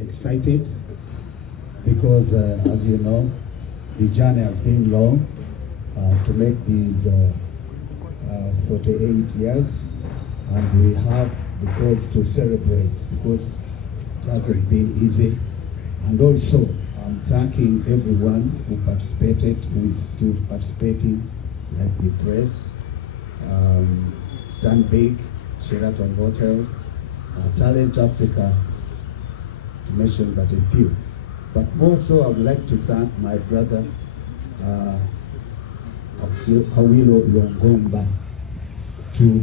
excited because, as you know, the journey has been long to make these 48 years, and we have the cause to celebrate because it hasn't been easy. And also, I'm thanking everyone who participated, who is still participating, like the press, Stand Big, Sheraton Hotel, Talent Africa, to mention but a few. But more so, I would like to thank my brother, Awilo Longomba, to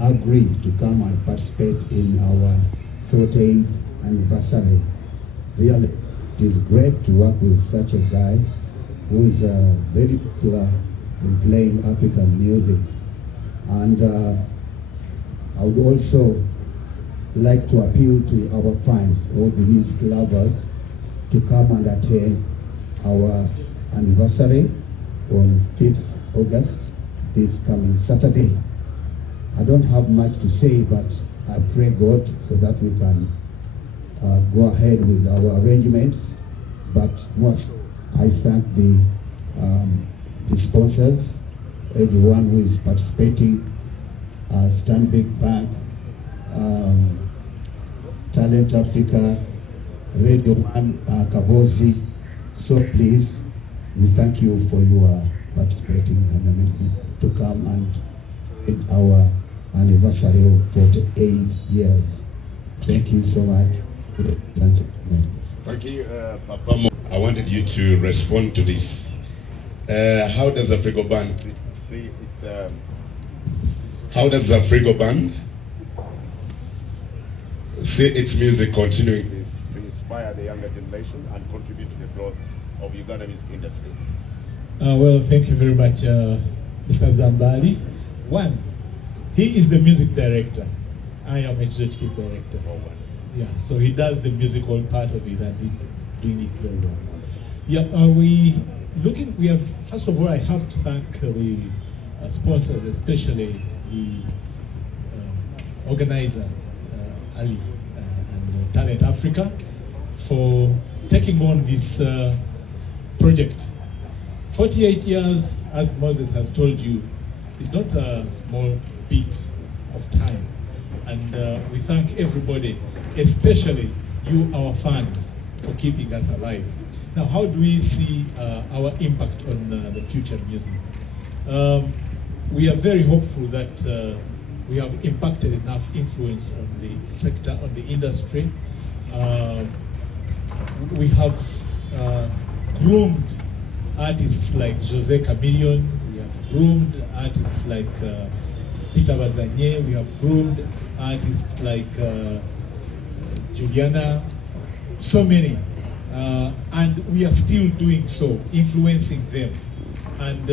agree to come and participate in our 40th anniversary. Really, it is great to work with such a guy who is very popular in playing African music. And I would also like to appeal to our fans, all the music lovers, to come and attend our anniversary on 5th August, this coming Saturday. I don't have much to say, but I pray God so that we can go ahead with our arrangements. But most, I thank the sponsors, everyone who is participating, Stanbic Bank, Talent Africa, Radio One, Kavozi. So please, we thank you for your participating and to come and in our anniversary of 48 years. Thank you so much. Thank you, Papa. I wanted you to respond to this. How does Afrigo Band see its? How does Afrigo Band see its music continuing to inspire the younger generation and contribute to the growth of Uganda music industry? Well, thank you very much, Mr. Zambali. One, he is the music director. I am executive director. Yeah, so he does the musical part of it and he's doing it very well. Yeah, we have, first of all, I have to thank the sponsors, especially the organizer, Ali and Talent Africa, for taking on this project. 48 years, as Moses has told you, is not a small bit of time. And we thank everybody, especially you, our fans, for keeping us alive. Now, how do we see our impact on the future music? We are very hopeful that we have impacted enough influence on the sector, on the industry. We have groomed artists like Jose Chameleon, we have groomed artists like Peter Bazanye, we have groomed artists like Juliana, so many. And we are still doing so, influencing them. And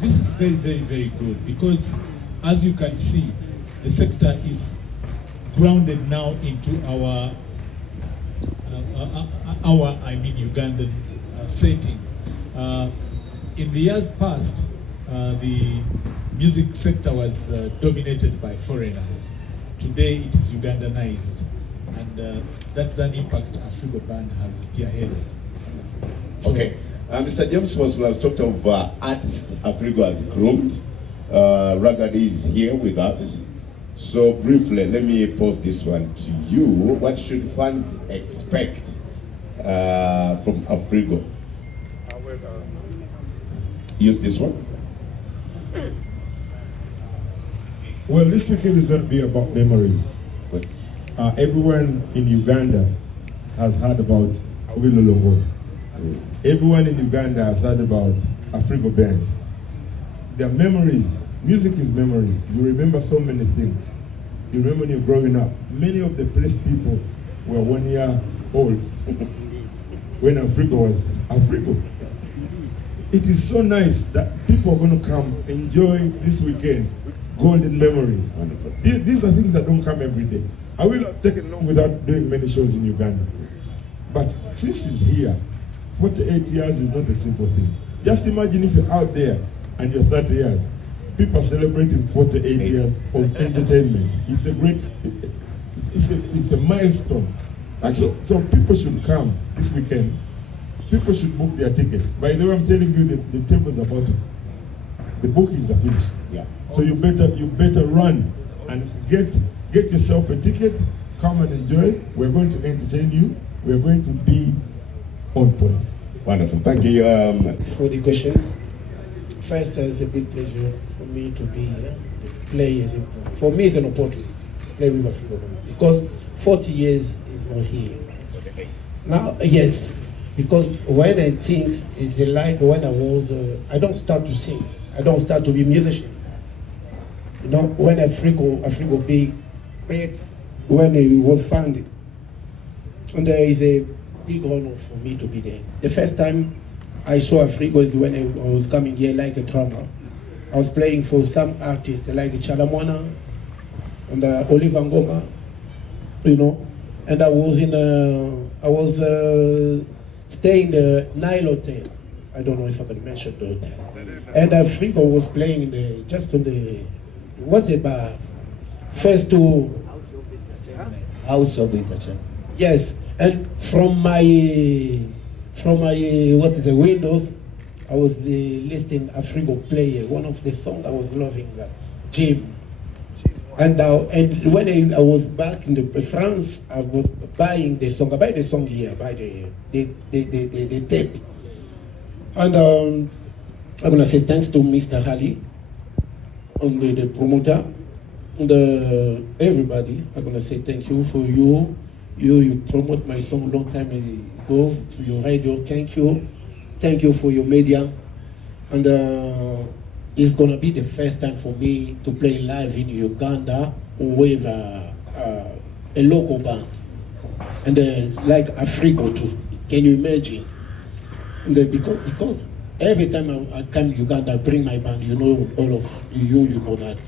this is very, very, very good because, as you can see, the sector is grounded now into our Ugandan setting. In the years past, the music sector was dominated by foreigners. Today it is Ugandanized, and that's an impact Afrigo Band has spearheaded. So, okay, Mr. James was talked of artists Afrigo has groomed. Ragadi is here with us. So briefly, let me pose this one to you. What should fans expect from Afrigo? Use this one. Well, this weekend is going to be about memories. Everyone in Uganda has heard about Awilo Longomba. Everyone in Uganda has heard about Afrigo Band. Their memories, music is memories. You remember so many things. You remember when you're growing up. Many of the place people were 1 year old when Afrigo was Afrigo. It is so nice that people are going to come enjoy this weekend golden memories. Wonderful. These are things that don't come every day. I will have taken long without doing many shows in Uganda. But since he's here, 48 years is not a simple thing. Just imagine if you're out there and you're 30 years. People are celebrating 48 years of entertainment. It's a great, it's a milestone. So people should come this weekend. People should book their tickets. By the way, I'm telling you, the tables are about to, the bookings are finished. Yeah. So you better run and get yourself a ticket. Come and enjoy. We're going to entertain you. We're going to be on point. Wonderful. Thank you. For the question. First, it's a big pleasure for me to be here. For me, it's an opportunity to play with Afrigo because 40 years is not here. Now, yes, because when I think it's like when I was, I don't start to sing. I don't start to be a musician. You know, when Afrigo big create, when it was founded, and there is a big honor for me to be there. The first time I saw Afrigo is when I was coming here like a drummer. I was playing for some artists like Chalamwana and Awilo Longomba, you know, and I was staying in the Nile Hotel. I don't know if I can mention the hotel. And Afrigo was playing in what's the bar? First to House of Entertainment. Yes, and from my windows, I was listening Afrigo play one of the songs I was loving, Jim. And when I was back in France, I was buying the song. I buy the song here, buy the tape. And I'm gonna say thanks to Mr. Hali, and the promoter, and everybody. I'm gonna say thank you for you. You promote my song a long time ago through your radio. Thank you for your media, and it's gonna be the first time for me to play live in Uganda with a local band, and like Afrigo too. Can you imagine? And because every time I come to Uganda, I bring my band. You know, all of you know that,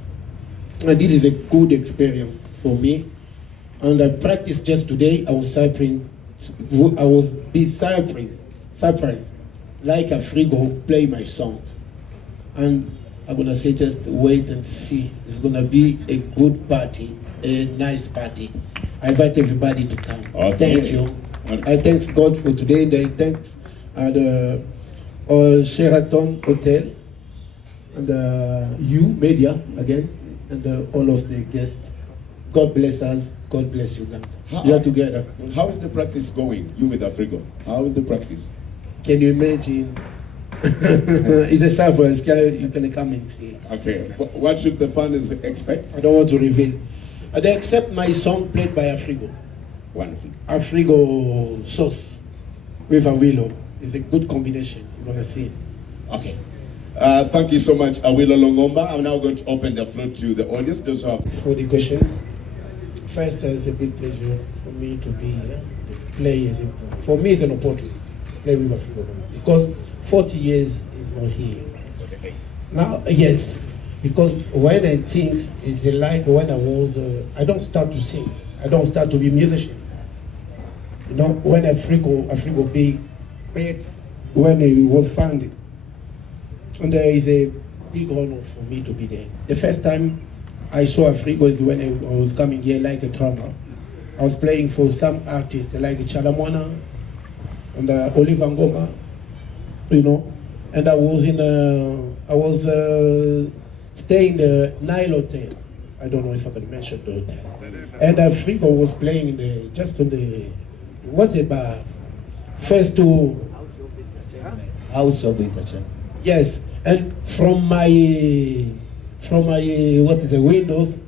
and this is a good experience for me. And I practiced just today. I was surprised, like Afrigo play my songs. And I'm gonna say just wait and see. It's gonna be a good party, a nice party. I invite everybody to come. Okay. Thank you. I thank God for today. I thanks the Sheraton Hotel and you media again and all of the guests. God bless us. God bless Uganda. We are together. How is the practice going? You with Afrigo. How is the practice? Can you imagine? It's a surprise. You can come and see. Okay. What should the fans expect? I don't want to reveal. They accept my song played by Afrigo. Wonderful. Afrigo sauce with Awilo. It's a good combination. You're gonna see. Okay. Thank you so much, Awilo Longomba. I'm now going to open the floor to the audience. Those who have For the question. First, it's a big pleasure for me to be here. For me, it's an opportunity to play with Afrigo because 40 years is not here. Now, yes, because when I think it's like when I was, I don't start to sing. I don't start to be a musician. You know, when Afrigo big create, when it was founded, and there is a big honor for me to be there. The first time I saw Afrigo is when I was coming here like a drummer. I was playing for some artists like Chalamwana and Awilo Longomba, you know, and I was staying in the Nile Hotel. I don't know if I can mention the hotel. And Afrigo was playing in what's the bar? First to House of Entertainment. Yes, and from my windows,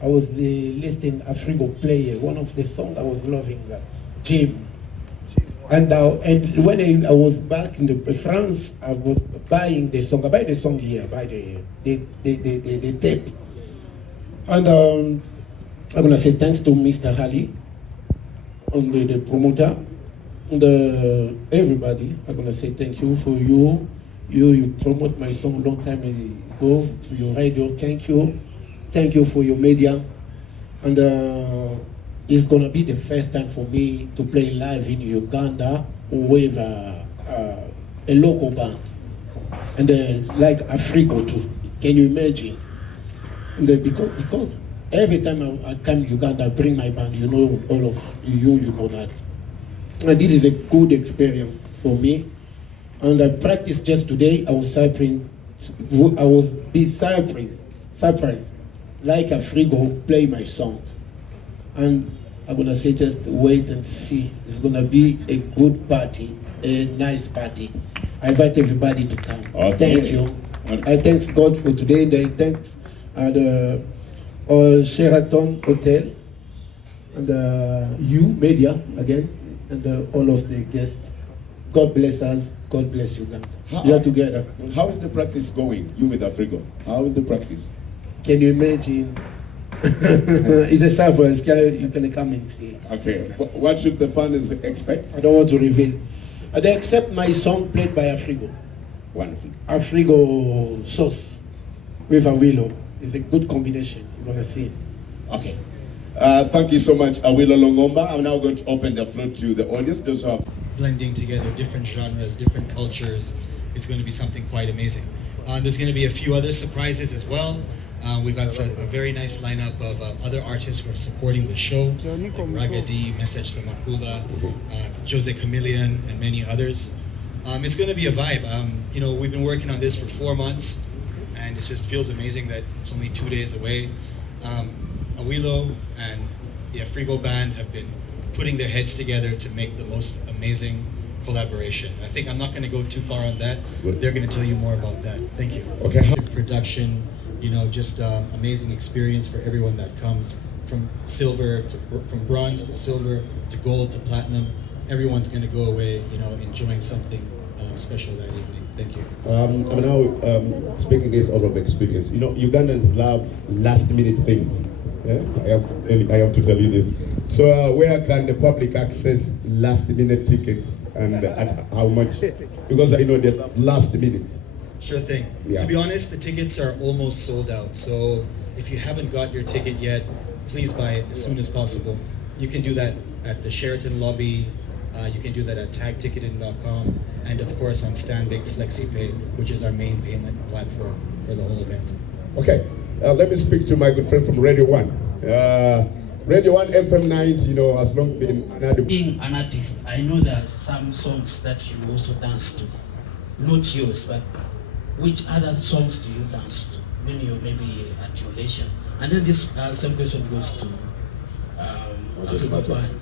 I was listening Afrigo play one of the songs I was loving, Jim. And when I was back in France, I was buying the song. I buy the song here, buy the tape. And I'm gonna say thanks to Mr. Hali, and the promoter, and everybody. I'm gonna say thank you for you. You promote my song a long time ago through your radio. Thank you for your media, and it's gonna be the first time for me to play live in Uganda with a local band, and like Afrigo too. Can you imagine? And because every time I come Uganda, I bring my band. You know, all of you know that. And this is a good experience for me. And I practiced just today. I was surprised, like Afrigo play my songs. And I'm gonna say, just wait and see. It's gonna be a good party, a nice party. I invite everybody to come. Okay. Thank you. I thanks God for today. I thanks the Sheraton Hotel and you media again, and all of the guests. God bless us. God bless Uganda. We are together. How is the practice going? You with Afrigo. How is the practice? Can you imagine? It's a surprise. You can come and see. Okay. What should the fans expect? I don't want to reveal. They accept my song played by Afrigo. Wonderful. Afrigo sauce with Awilo. It's a good combination. You're gonna see. Okay. Thank you so much, Awilo Longomba. I'm now going to open the floor to the audience. Those who have blending together different genres, different cultures. It's going to be something quite amazing. There's going to be a few other surprises as well. We've got a very nice lineup of other artists who are supporting the show, like Ragadi, Message Samakula, Jose Chameleon, and many others. It's going to be a vibe. You know, we've been working on this for 4 months, and it just feels amazing that it's only 2 days away. Awilo and the Afrigo band have been putting their heads together to make the most amazing collaboration. I think I'm not going to go too far on that. They're going to tell you more about that. Thank you. Okay. Production, you know, just amazing experience for everyone that comes from from bronze to silver to gold to platinum. Everyone's going to go away, you know, enjoying something special that evening. Thank you. I'm now speaking this out of experience. You know, Ugandans love last-minute things. Yeah? I have to tell you this. So where can the public access last-minute tickets and at how much? Because I know the last minute. Sure thing. Yeah. To be honest, the tickets are almost sold out. So if you haven't got your ticket yet, please buy it as soon as possible. You can do that at the Sheraton lobby. You can do that at tagticketing.com, and of course on Stanbic FlexiPay, which is our main payment platform for the whole event. Okay, let me speak to my good friend from Radio 1. Radio 1 FM 90, you know, has long been being an artist. I know there are some songs that you also dance to, not yours, but which other songs do you dance to when you're maybe at your leisure? And then this same question goes to Afrigo band.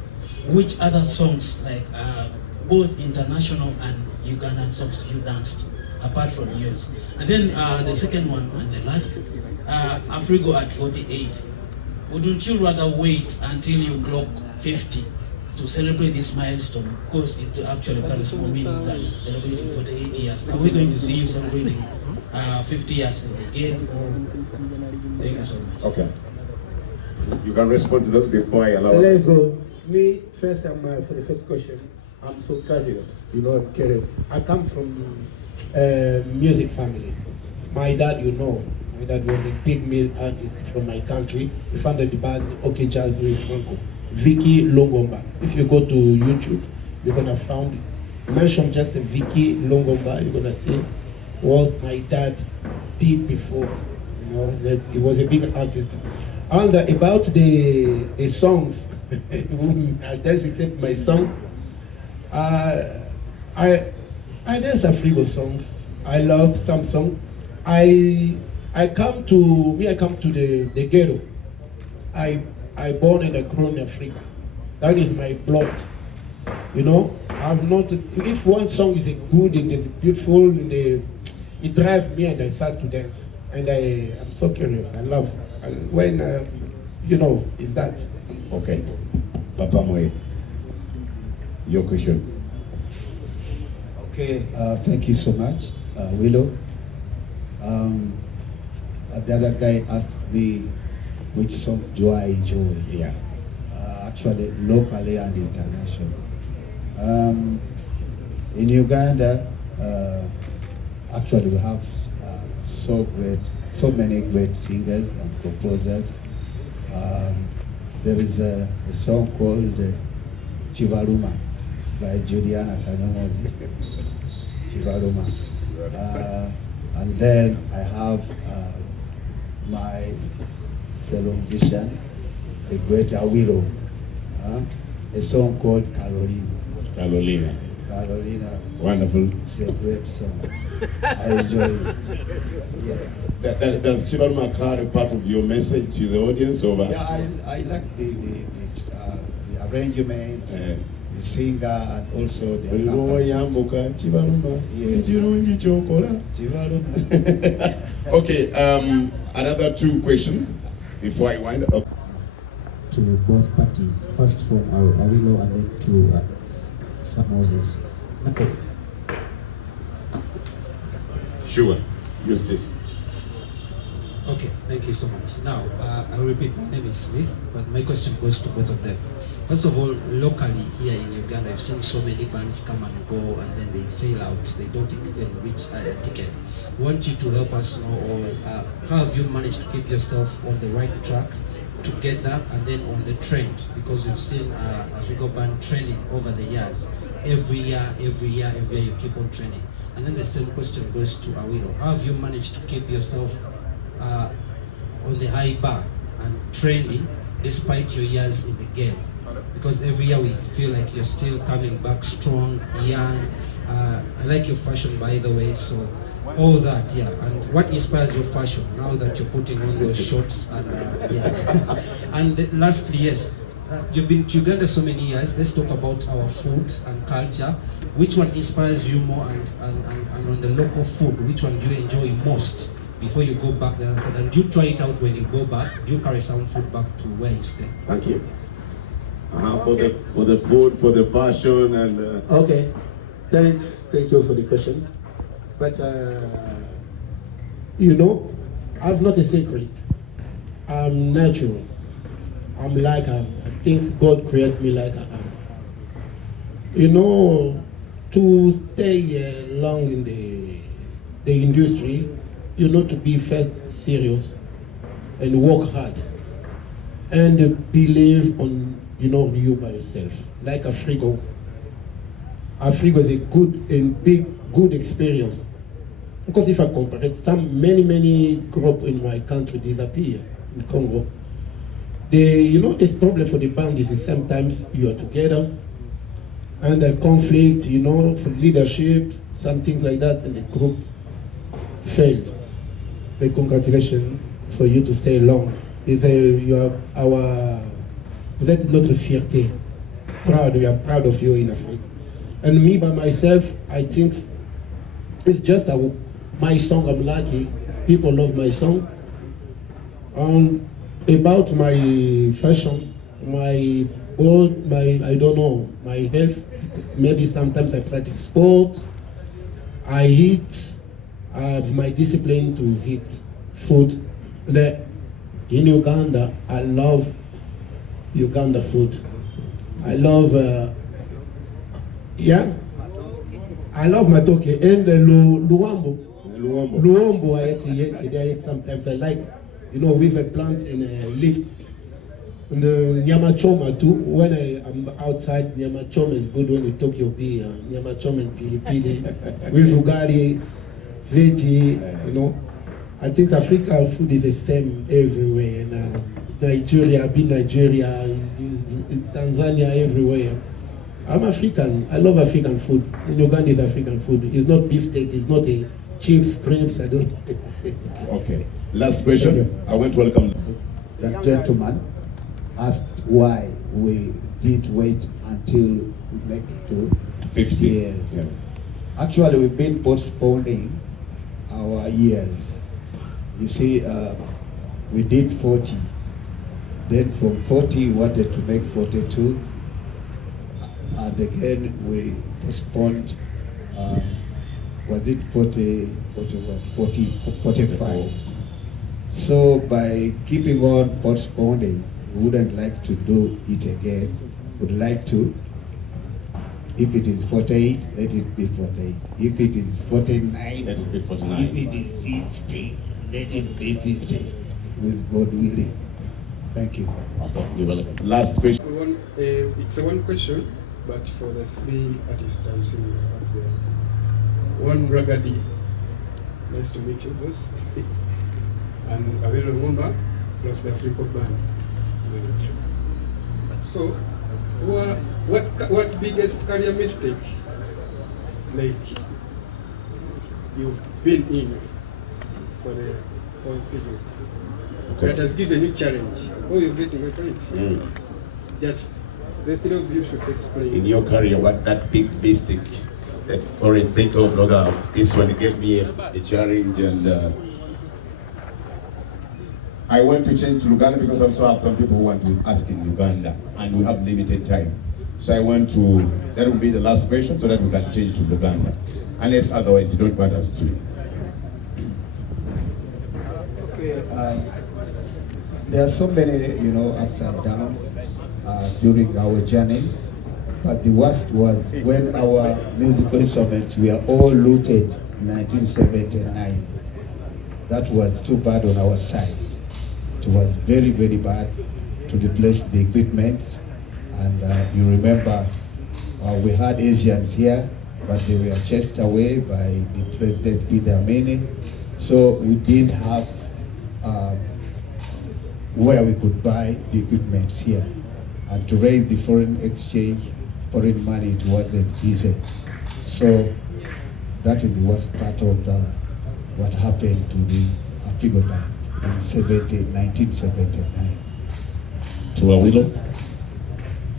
Which other songs, like both international and Ugandan songs, do you dance to apart from yours? And then the second one and the last, Afrigo at 48. Wouldn't you rather wait until you clock 50 to celebrate this milestone? Because it actually carries more meaning than celebrating 48 years. Are we going to see you celebrating 50 years again? Thank you so much. Okay. You can respond to those before I allow. Let's go. Me, first, for the first question, I'm so curious. You know, I'm curious. I come from a music family. My dad, you know, my dad was a big music artist from my country. He founded the band OK Jazz with Franco, Vicky Longomba. If you go to YouTube, you're gonna mention just Vicky Longomba. You're gonna see what my dad did before. You know, that he was a big artist. And about the songs, I dance except my songs. I dance Afrigo songs. I love some song. I come to the ghetto. I born and I grown in Africa. That is my blood. You know, I'm not. If one song is good and it's beautiful, and it drives me and I start to dance. And I'm so curious. I love. When you know, is that okay? Papa Moe, your question. Okay, thank you so much, Willow. The other guy asked me which songs do I enjoy. Yeah. Actually, locally and international. In Uganda, actually we have so many great singers and composers. There is a song called Chivaluma by Juliana Kanyomozi. Chivaluma. And then I have my fellow musician, the great Awilo, a song called Carolina. Carolina. Carolina. Wonderful. It's a great song. I enjoy it. Yes. Does Chibaluma carry part of your message to the audience? Over? Yeah, I like the arrangement, the singer, and also the Okay, another two questions before I wind up. To both parties, first from Awilo and then to Sir Moses. Sure, use this. Okay, thank you so much. Now, I'll repeat, my name is Smith, but my question goes to both of them. First of all, locally here in Uganda, I've seen so many bands come and go and then they fail out. They don't even reach a ticket. I want you to help us know, or how have you managed to keep yourself on the right track together and then on the trend? Because we've seen Afrigo band trending over the years. Every year you keep on trending. And then the same question goes to Awilo. How have you managed to keep yourself on the high bar and trending despite your years in the game? Because every year we feel like you're still coming back strong, young. I like your fashion, by the way, so all that, yeah. And what inspires your fashion now that you're putting on those shorts and yeah. And lastly, yes, you've been to Uganda so many years. Let's talk about our food and culture. Which one inspires you more, and on the local food, which one do you enjoy most before you go back there? And do you try it out when you go back? Do you carry some food back to where you stay? Thank you. For the food, for the fashion, and Okay, thanks. Thank you for the question. But you know, I've not a secret. I'm natural. I'm like I think God created me like I am. You know, to stay long in the industry, you know, to be first serious and work hard and believe on, you know, you by yourself. Like Afrigo. Afrigo is a good and good experience. Because if I compare it, many groups in my country disappear in Congo. This problem for the band is sometimes you are together and a conflict, you know, for leadership, some things like that, and the group failed. But congratulations for you to stay long. You are vous êtes notre fierté. We are proud of you in Africa. And me by myself, I think it's just my song. I'm lucky. People love my song. About my fashion, my health. Maybe sometimes I practice sport. I eat. I have my discipline to eat food. In Uganda, I love Uganda food. I love, I love matoke and luombo. I ate yesterday. I ate sometimes. I like, you know, with a plant in a lift. And the nyama choma too. When I'm outside, nyama choma is good when you talk your beer. Nyama choma and pilipili with ugali, veggie. You know, I think African food is the same everywhere. And Nigeria, Tanzania, everywhere. I'm African. I love African food. In Uganda is African food. It's not beefsteak. It's not a chips, crisps. I don't. Okay. Last question. I want to welcome that gentleman asked why we did wait until we make it to 50 years. Yeah. Actually, we've been postponing our years. You see, we did 40. Then from 40, we wanted to make 42. And again, we postponed, was it 45. So by keeping on postponing, we wouldn't like to do it again. Would like to, if it is 48, let it be 48. If it is 49, let it be 49. If it is 50, let it be 50, with God willing. Thank you. Okay, you're welcome. Last question. It's a one question, but for the three artists I'm seeing up there. One Ragadi, nice to meet you, boss. And Awilo Longomba, plus the Afrigo band manager. So, what biggest career mistake, like, you've been in for the whole period, that has given you challenge? Oh, you're getting my point? Just the three of you should explain. In your career, what that big mistake that already think of, this one gave me a challenge, and I want to change to Uganda because I also have some people who want to ask in Uganda, and we have limited time. So I want to, that will be the last question so that we can change to Uganda. Unless otherwise you don't want us to. Okay, there are so many, ups and downs during our journey, but the worst was when our musical instruments were all looted in 1979. That was too bad on our side. It was very, very bad to replace the equipment. And you remember we had Asians here, but they were chased away by the President Idi Amin. So we didn't have where we could buy the equipment here. And to raise the foreign exchange, foreign money, it wasn't easy. So that is the worst part of what happened to the Afrigo band in 1979. To Awilo?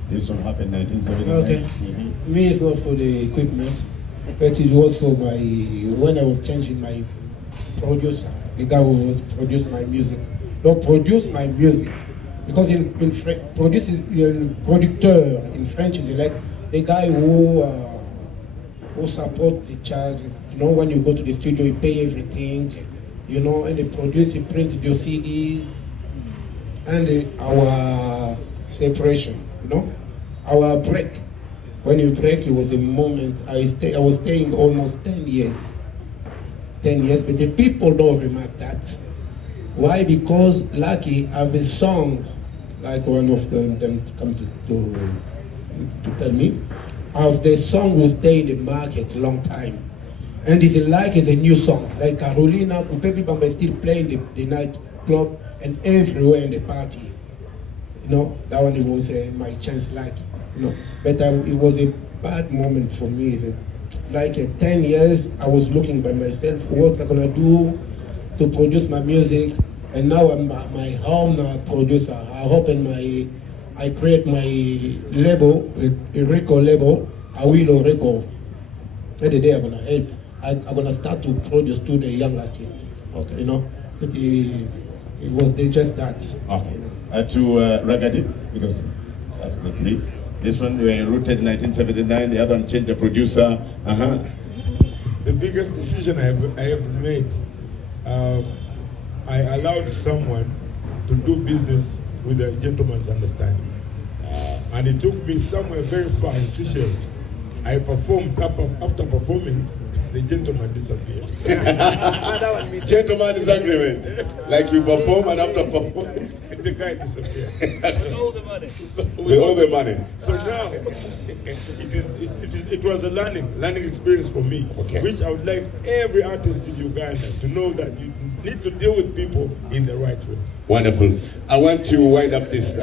This one happened in 1979. Okay. Me, it's not for the equipment, but it was for my, when I was changing my producer, the guy who was producing my music. Don't produce my music. Because in producteur in French is like the guy who support the jazz. When you go to the studio, you pay everything, and the producer print your CDs, and our separation, our break. When you break, it was a moment. I was staying almost 10 years. 10 years, but the people don't remark that. Why? Because Lucky have a song, like one of them come to tell me, of the song will stay in the market a long time. And it's like it's a new song. Like Carolina, Pepe Bamba is still playing the night club and everywhere in the party. That one, it was my chance, Lucky. But it was a bad moment for me. Like 10 years, I was looking by myself, what I'm gonna do to produce my music, and now I'm my own producer. I create my label, a record label, Awilo record. Every day I'm gonna help. I'm gonna start to produce to the young artists. Okay. But it was just that. Okay. To Ragadi, because that's the three. This one we were rooted in 1979. The other one changed the producer. The biggest decision I have made, I allowed someone to do business with a gentleman's understanding. And it took me somewhere very far in Seychelles. I performed, after performing, the gentleman disappeared. Gentleman disagreement. Like you perform and after performing, the guy disappeared. With all the money. With all the money. So now, it was a learning experience for me, which I would like every artist in Uganda to know that you need to deal with people in the right way. Wonderful. I want to wind up this